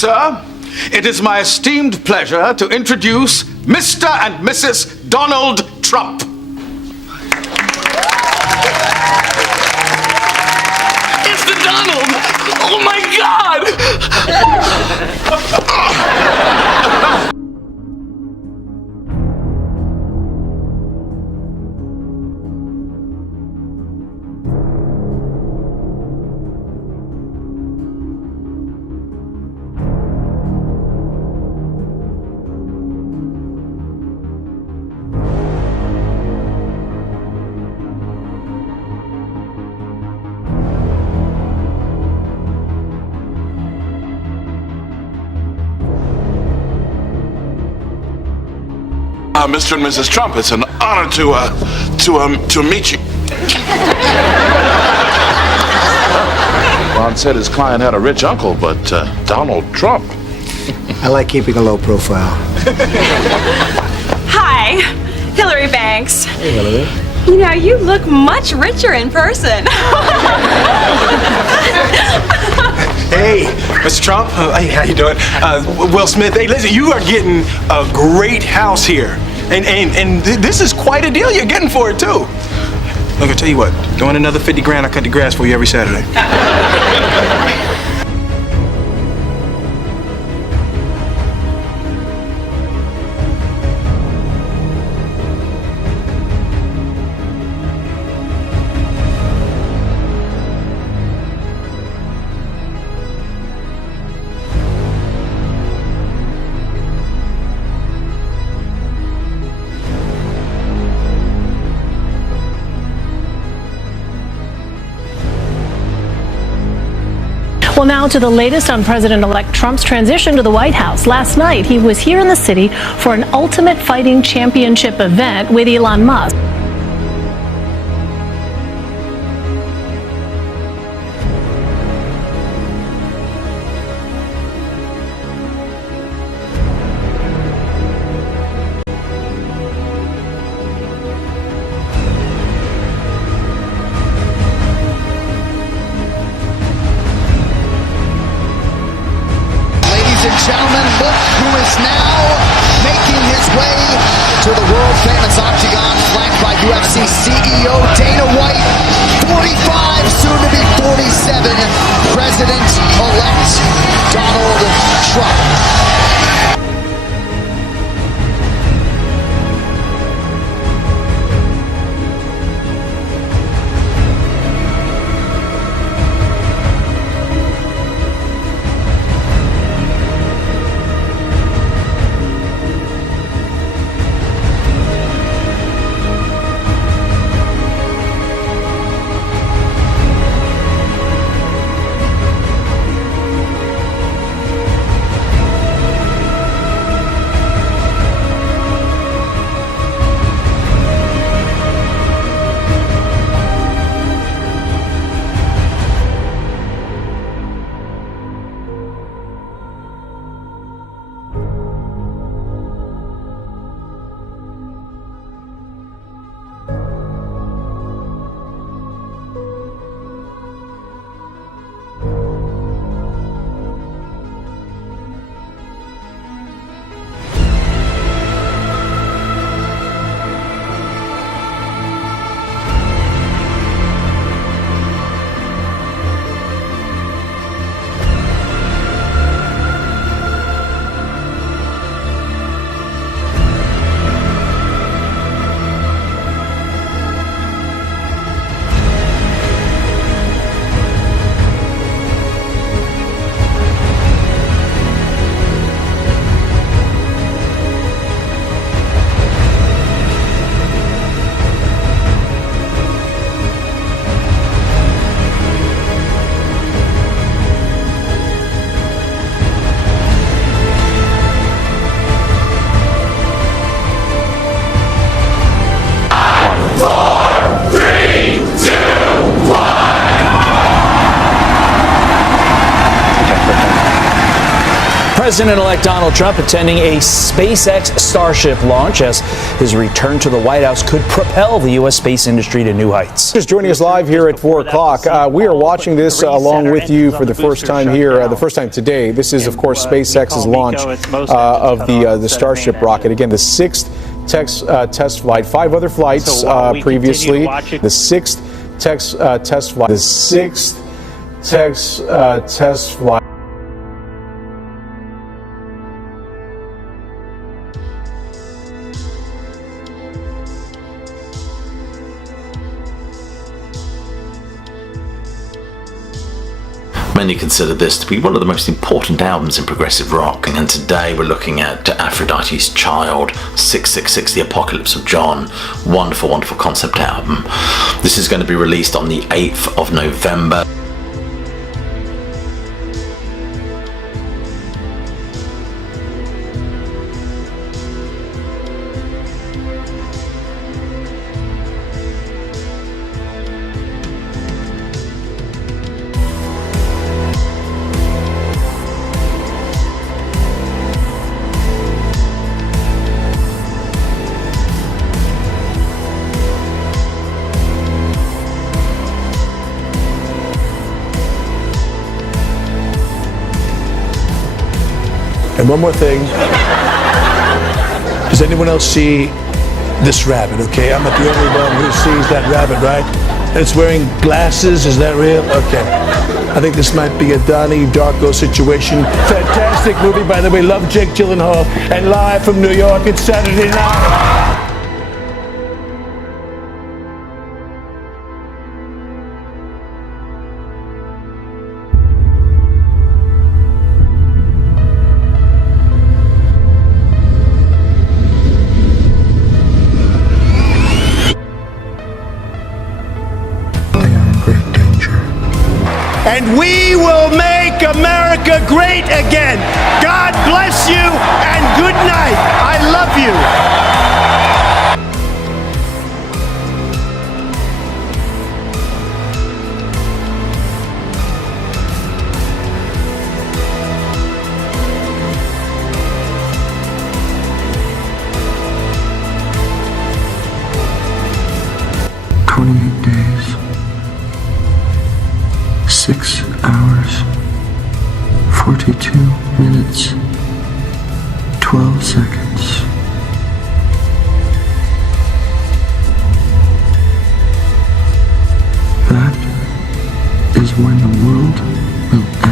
sir, it is my esteemed pleasure to introduce Mr. and Mrs. Donald Trump. It's the Donald! Oh my God! Mr. and Mrs. Trump, it's an honor to meet you. Ron said his client had a rich uncle, but Donald Trump. I like keeping a low profile. Hi, Hillary Banks. Hey, Hillary. You know, you look much richer in person. Hey, Mr. Trump. Hey, how you doing? Will Smith. Hey, listen, you are getting a great house here. And this is quite a deal you're getting for it, too. Look, I'll tell you what. Doing another 50 grand, I cut the grass for you every Saturday. Well, now to the latest on President-elect Trump's transition to the White House. Last night, he was here in the city for an Ultimate Fighting Championship event with Elon Musk. Gentlemen, look who is now making his way to the world-famous octagon, flanked by President-elect Donald Trump attending a SpaceX Starship launch as his return to the White House could propel the U.S. space industry to new heights. Just joining us live here at 4 o'clock. We are watching this along with you for the first time here, the first time today. This is, of course, SpaceX's launch of the Starship rocket. Again, the sixth test flight. 5 other flights previously. The sixth test flight. The sixth test flight. Many consider this to be one of the most important albums in progressive rock, and today we're looking at Aphrodite's Child, 666, The Apocalypse of John. Wonderful, wonderful concept album. This is going to be released on the 8th of November. And one more thing. Does anyone else see this rabbit, okay? I'm not the only one who sees that rabbit, right? And it's wearing glasses, is that real? Okay. I think this might be a Donnie Darko situation. Fantastic movie, by the way. Love Jake Gyllenhaal. And live from New York, it's Saturday night. And we will make America great again. God bless you and good night. I love you. Days, 6 hours, 42 minutes, 12 seconds. That is when the world will end.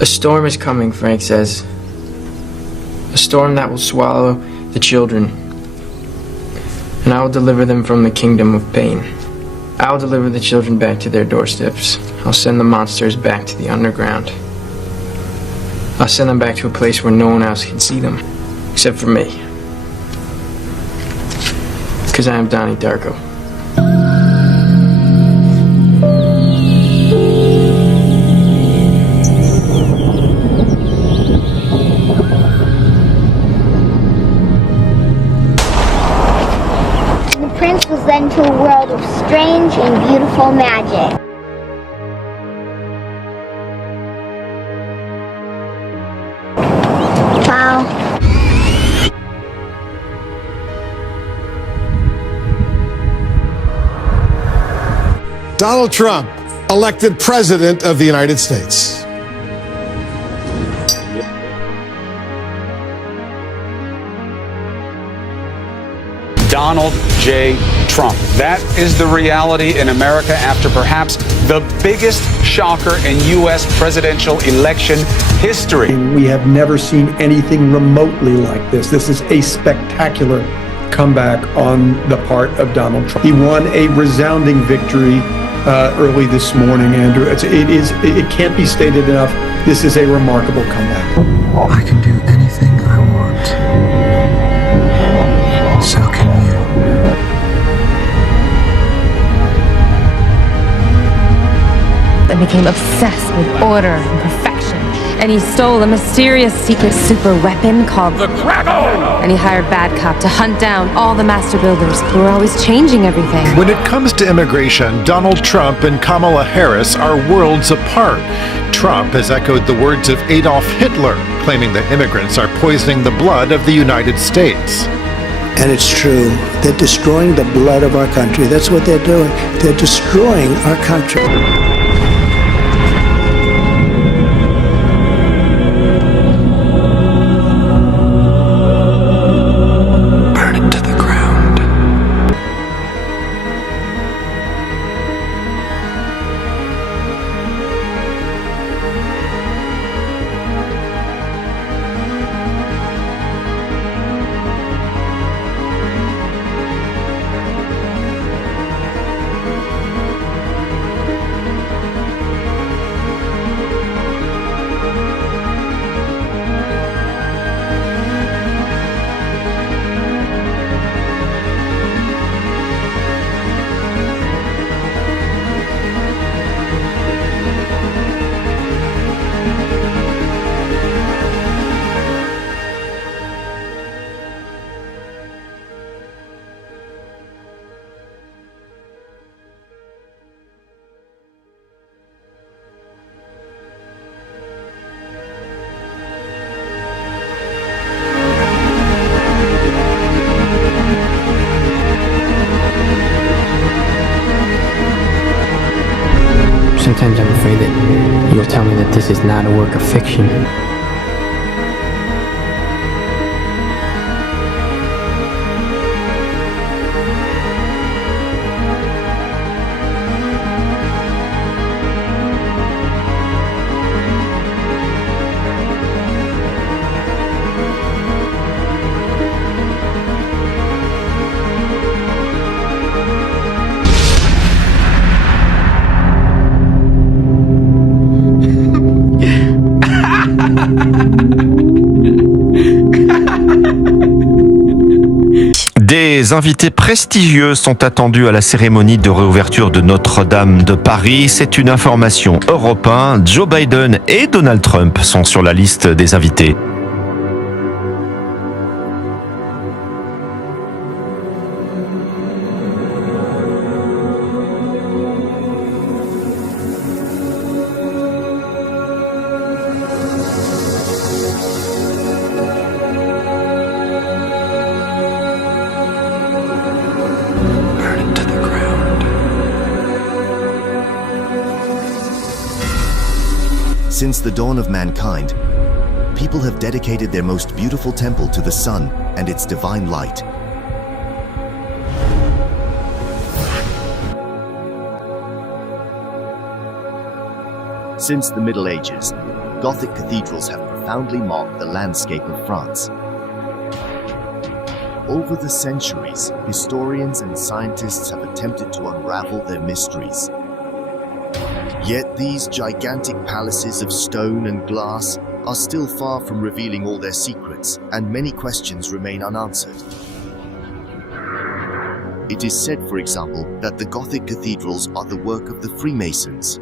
A storm is coming, Frank says. A storm that will swallow the children. And I will deliver them from the kingdom of pain. I will deliver the children back to their doorsteps. I'll send the monsters back to the underground. I'll send them back to a place where no one else can see them. Except for me. Because I am Donnie Darko. Was led into a world of strange and beautiful magic. Wow. Donald Trump, elected President of the United States. Donald J. Trump. That is the reality in America after perhaps the biggest shocker in U.S. presidential election history. We have never seen anything remotely like this. This is a spectacular comeback on the part of Donald Trump. He won a resounding victory early this morning, Andrew. It can't be stated enough. This is a remarkable comeback. I can do anything I want. So can you. And became obsessed with order and perfection. And he stole a mysterious secret super weapon called the Kraken. And he hired Bad Cop to hunt down all the master builders who were always changing everything. When it comes to immigration, Donald Trump and Kamala Harris are worlds apart. Trump has echoed the words of Adolf Hitler, claiming that immigrants are poisoning the blood of the United States. And it's true. They're destroying the blood of our country. That's what they're doing. They're destroying our country. Sometimes I'm afraid that you'll tell me that this is not a work of fiction. Des invités prestigieux sont attendus à la cérémonie de réouverture de Notre-Dame de Paris. C'est une information Europe 1. Joe Biden et Donald Trump sont sur la liste des invités. Since the dawn of mankind, people have dedicated their most beautiful temple to the sun and its divine light. Since the Middle Ages, Gothic cathedrals have profoundly marked the landscape of France. Over the centuries, historians and scientists have attempted to unravel their mysteries. Yet these gigantic palaces of stone and glass are still far from revealing all their secrets, and many questions remain unanswered. It is said, for example, that the Gothic cathedrals are the work of the Freemasons.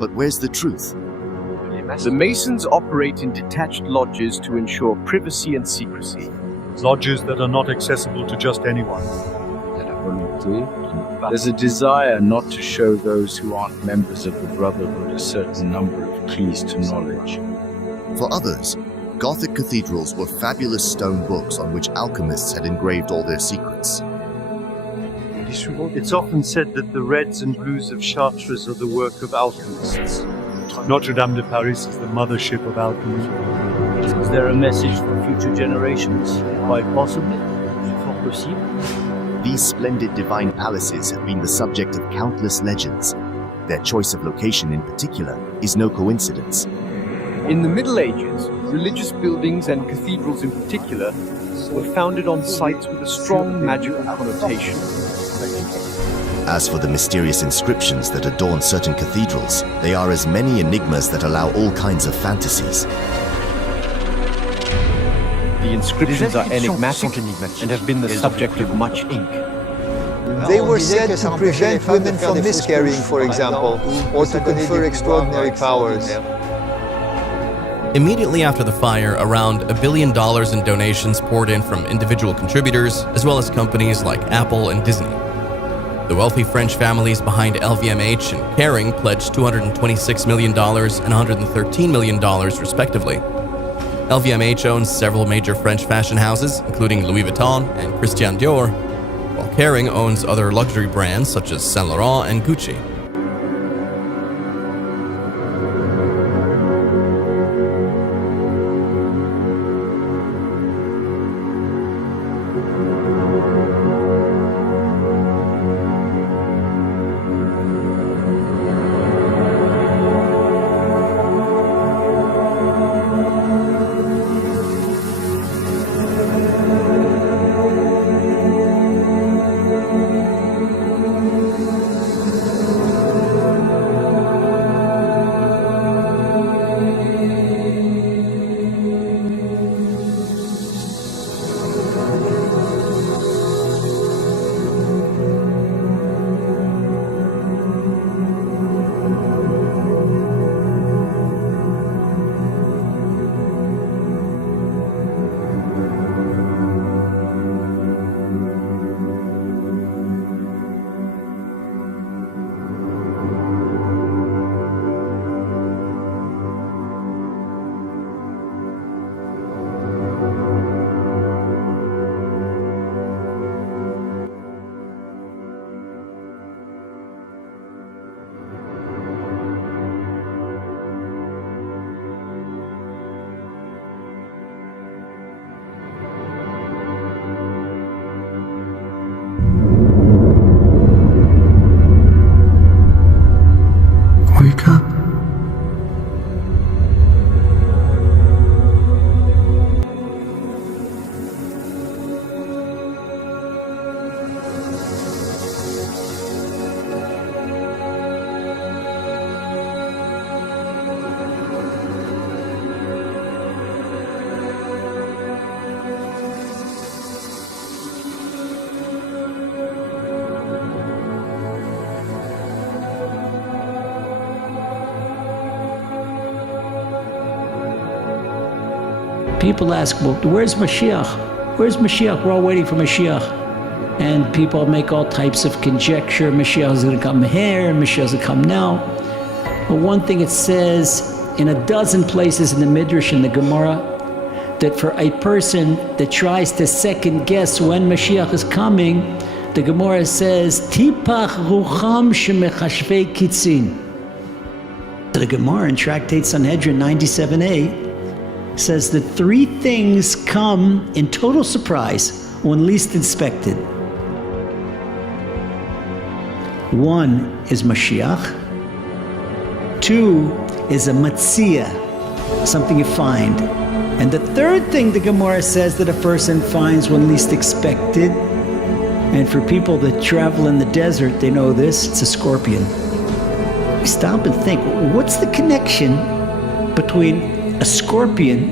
But where's the truth? The Masons operate in detached lodges to ensure privacy and secrecy. Lodges that are not accessible to just anyone. There's a desire not to show those who aren't members of the Brotherhood a certain number of keys to knowledge. For others, Gothic cathedrals were fabulous stone books on which alchemists had engraved all their secrets. It's often said that the reds and blues of Chartres are the work of alchemists. Notre Dame de Paris is the mothership of alchemy. Is there a message for future generations? Quite possibly. Fort possible. These splendid divine palaces have been the subject of countless legends. Their choice of location in particular is no coincidence. In the Middle Ages, religious buildings and cathedrals in particular churches were founded on sites with a strong magical connotation. As for the mysterious inscriptions that adorn certain cathedrals, they are as many enigmas that allow all kinds of fantasies. The inscriptions are enigmatic and have been the subject of much ink. They were said to prevent women from miscarrying, for example, or to confer extraordinary powers. Immediately after the fire, around $1 billion in donations poured in from individual contributors, as well as companies like Apple and Disney. The wealthy French families behind LVMH and Kering pledged $226 million and $113 million, respectively. LVMH owns several major French fashion houses, including Louis Vuitton and Christian Dior, while Kering owns other luxury brands such as Saint Laurent and Gucci. Wake up. People ask, well, where's Mashiach? Where's Mashiach? We're all waiting for Mashiach. And people make all types of conjecture. Mashiach is going to come here, Mashiach is going to come now. But one thing it says in a dozen places in the Midrash and the Gemara, that for a person that tries to second guess when Mashiach is coming, the Gemara says, Tipach rucham shemechashvei kitzin. The Gemara in Tractate Sanhedrin 97a says that three things come in total surprise when least expected. One is Mashiach. Two is a Matzia, something you find. And the third thing the Gemara says that a person finds when least expected, and for people that travel in the desert, they know this, it's a scorpion. You stop and think, what's the connection between a scorpion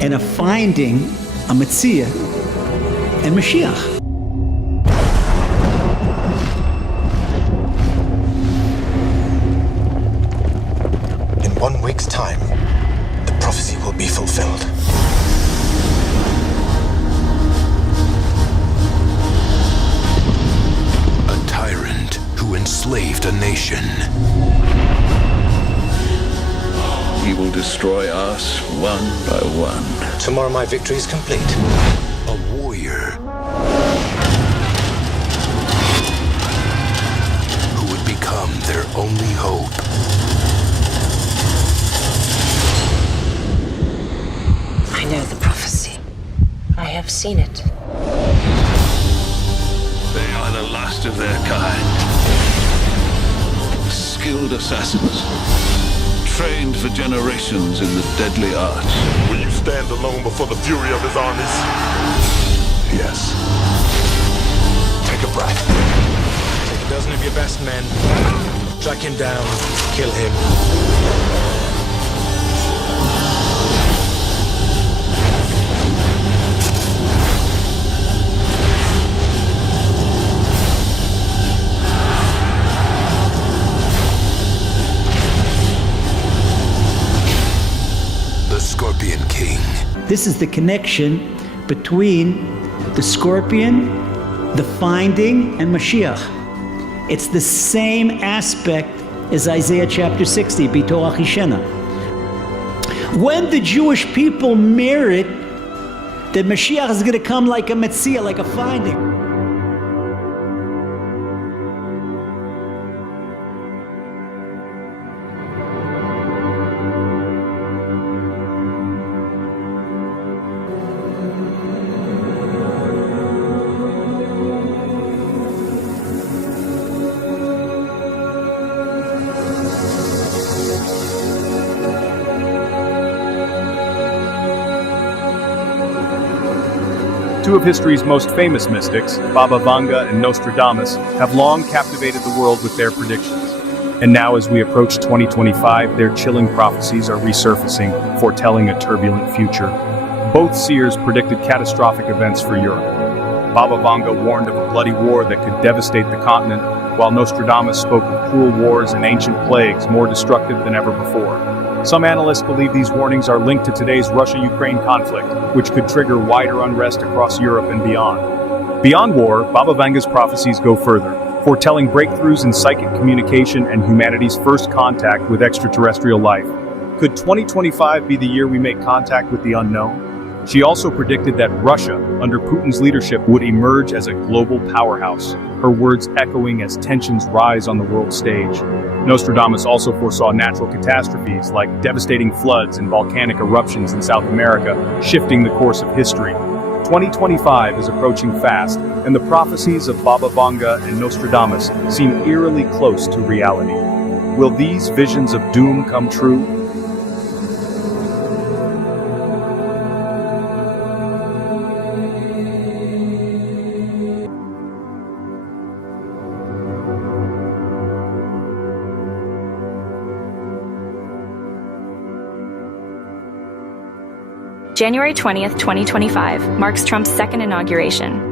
and a finding, a Matzia, and Mashiach? In 1 week's time, the prophecy will be fulfilled. A tyrant who enslaved a nation. He will destroy us one by one. Tomorrow my victory is complete. A warrior who would become their only hope. I know the prophecy. I have seen it. They are the last of their kind. Skilled assassins. trained for generations in the deadly arts. Will you stand alone before the fury of his armies? Yes. Take a breath. Take a dozen of your best men. Track him down. Kill him. Scorpion King. This is the connection between the Scorpion, the Finding, and Mashiach. It's the same aspect as Isaiah chapter 60, Bitoach Hishena. When the Jewish people merit that Mashiach is going to come like a Metzia, like a Finding. Two of history's most famous mystics, Baba Vanga and Nostradamus, have long captivated the world with their predictions. And now, as we approach 2025, their chilling prophecies are resurfacing, foretelling a turbulent future. Both seers predicted catastrophic events for Europe. Baba Vanga warned of a bloody war that could devastate the continent, while Nostradamus spoke of cruel wars and ancient plagues more destructive than ever before. Some analysts believe these warnings are linked to today's Russia-Ukraine conflict, which could trigger wider unrest across Europe and beyond. Beyond war, Baba Vanga's prophecies go further, foretelling breakthroughs in psychic communication and humanity's first contact with extraterrestrial life. Could 2025 be the year we make contact with the unknown? She also predicted that Russia, under Putin's leadership, would emerge as a global powerhouse, her words echoing as tensions rise on the world stage. Nostradamus also foresaw natural catastrophes like devastating floods and volcanic eruptions in South America, shifting the course of history. 2025 is approaching fast, and the prophecies of Baba Vanga and Nostradamus seem eerily close to reality. Will these visions of doom come true? January 20th, 2025 marks Trump's second inauguration.